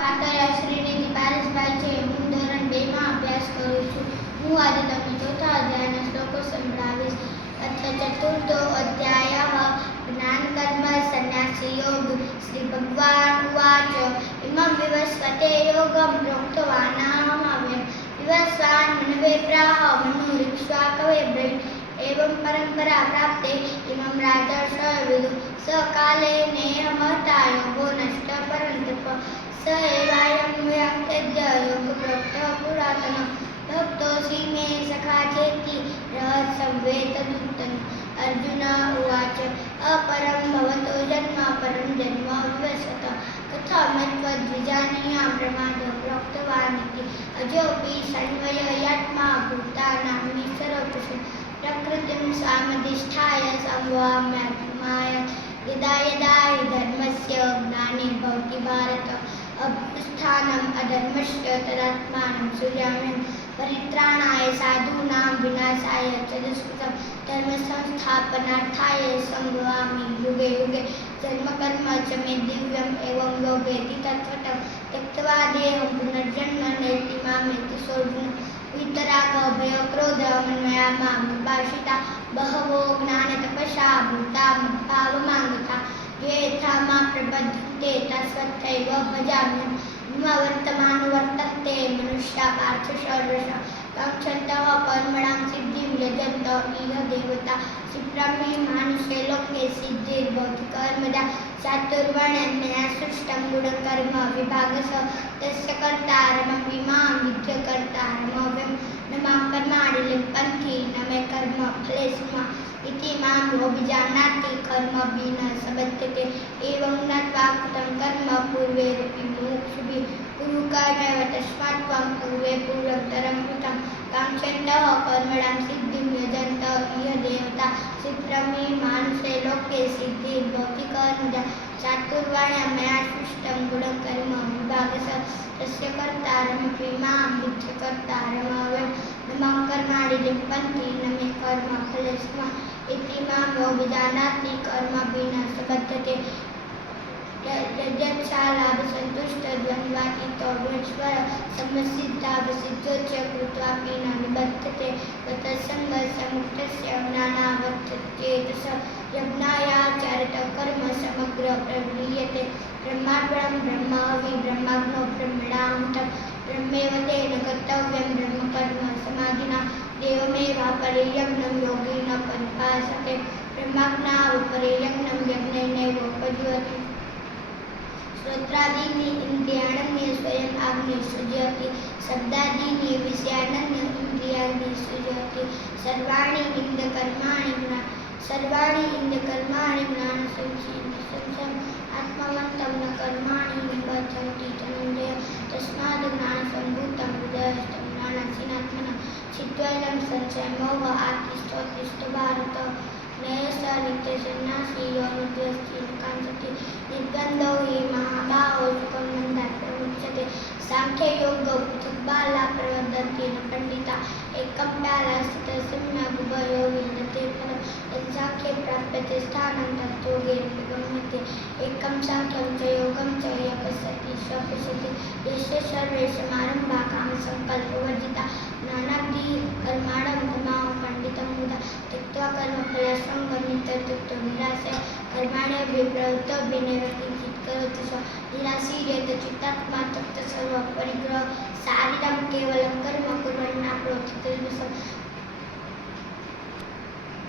કાતરિયા શ્રીનિધિ પારસભાઈ છે. હું ધોરણ 2 માં અભ્યાસ કરું છું. હું આજે તમને ચોથા અધ્યાયના શ્લોકો સંભળાવીશ. અથ ચતુર્થો અધ્યાયઃ જ્ઞાન કર્મ સંન્યાસ યોગ. શ્રી ભગવાન ઉવાચ ઇમં વિવસ્વતે યોગં પ્રોક્તવાનાહમવ્યં વિવસ્વાન મનવે પ્રાહ મનુરીક્ષ્વા કવે एवं परंपरा प्राप्ते इमं राजर्षय विदु स काले नेह महता योगो नष्ट परंतप स एवायं व्याख्यज्य योग प्रोक्त पुरातन भक्तोऽसि मे सखा चेति रहस्यवेतदुत्तम. अर्जुन उवाच अपरं भवतो जन्म परं जन्म विवसत कथमत्वद्विजानीयां प्रमादो प्रोक्तवानिति अजोऽपि सन्वययात्मा भूतानां ईश्वरोऽपि प्रकृतिं स्वामधिष्ठाय संवाम्यात्माय यदा यदा हि धर्मस्य ग्लानिर्भवति भारत अभ्युत्थानम् अधर्मस्य तदात्मानं सृजाम्यहं परित्राणाय साधूनां विनाशाय च दुष्कृतं धर्मसंस्थापनार्थाय संभवामि युगे युगे. जन्म कर्म च मे दिव्यम् एवं यो वेत्ति तत्त्वतं त्यक्त्वा देहं पुनर्जन्म नैति मामेति सोऽर्जुन. वितराग भय क्रोध मन्मया मां भाषिता बहवो ज्ञानतपसा भूता मद्भावमागता ये यथा मां प्रबध्यन्ते तस्वत्थैव भजाम्यहम्. मम वर्तमानुवर्तन्ते मनुष्या पार्थ सर्वशः काङ्क्षन्तः कर्मणां सिद्धिं यजन्तः इह देवता. क्षिप्रं हि मानुषे लोके सिद्धिर्भवति कर्मजा चातुर्वर्ण्यं सृष्टं गुणकर्म विभागशः तस्य कर्तारमपि मां विद्यकर्तारमव्ययम्. न मां कर्माणि लिम्पन्ति न मे कर्मफले स्मः इति मां योऽभिजानाति कर्मभिः न सबध्यते. एवं ज्ञात्वा कृतं कर्म पूर्वैरपि मुमुक्षुभिः कुरु कर्मैव तस्मात् त्वं पूर्वे पूर्वोत्तरं कृतं काङ्क्षन्तः कर्मणां सिद्धिं यजन्तः इह देवता. क्षिप्रं हि मानुषे लोके सिद्धिर्भवति कर्मजा चातुर्वर्ण्यं मया सृष्टं गुणकर्म विभागशः तस्य कर्तारमपि मां विद्यकर्तारमव्ययम्. न मां कर्माणि लिम्पन्ति न मे कर्मफले स्मः इति मां योऽभिजानाति कर्मभिः न सबध्यते. यज्ञशालाभसन्तुष्टद्वन्द्वातीतो गुणेश्वर समसिद्धावसिद्धो च कृत्वापि न निबध्यते. तत्सङ्गसमुक्तस्य ज्ञानावस्थितचेतसः यज्ञायाचरत कर्म समग्र प्रगृह्यते. ब्रह्मार्पणं ब्रह्महविः ब्रह्माग्नौ ब्रह्मणाहुतं ब्रह्मैव तेन कर्तव्यं ब्रह्मकर्म समाधिना. देवमेवापरे यज्ञं योगिनः परिभाषते ब्रह्माज्ञावपरे यज्ञं यज्ञेनैवोपजीवति. श्रोत्रादीनि इन्द्रियाण्यन्ये स्वयम् आग्ने सृजति शब्दादीनि विषयाण्यन्य इन्द्रियाणि सृजति. सर्वाणि इन्द्रियकर्माणि ज्ञानसंशयम् आत्मवन्तं न कर्माणि निबध्यन्ति धनञ्जय. तस्माद् ज्ञानसम्भूतं हृदयस्थं ज्ञानासीनात्मनः चित्त्वैनं संशयमोह आत्तिष्ठोत्तिष्ठ भारत. नयस नित्यसन्न्यासी यो नित्यस्ति न काञ्चति निर्बन्धो हि महाबाहो सुखं बन्धात् प्रमुच्यते. साङ्ख्ययोगौ पृथक् बाला प्रवदन्ति न पण्डिता एकं प्यालास्थितसम्यग् विन्दते फलं यत्साङ्ख्ये प्राप्यते स्थानं तद्योगेऽपि गम्यते. एकं साङ्ख्यं च योगं च यः पश्यति स पश्यति यस्य सर्वे समारम्भाः कामसङ्कल्पवर्जिताः नानाविध कर्माणं तमाह पण्डितं मुदा त्यक्त्वा कर्मफलसङ्गं नित्यतृप्तो निराशय कर्माण्यभिप्रवृत्तो नैव किञ्चित् करोति सः निराशीर्यत चित्तात्मा तप्तः सर्वपरिग्रहः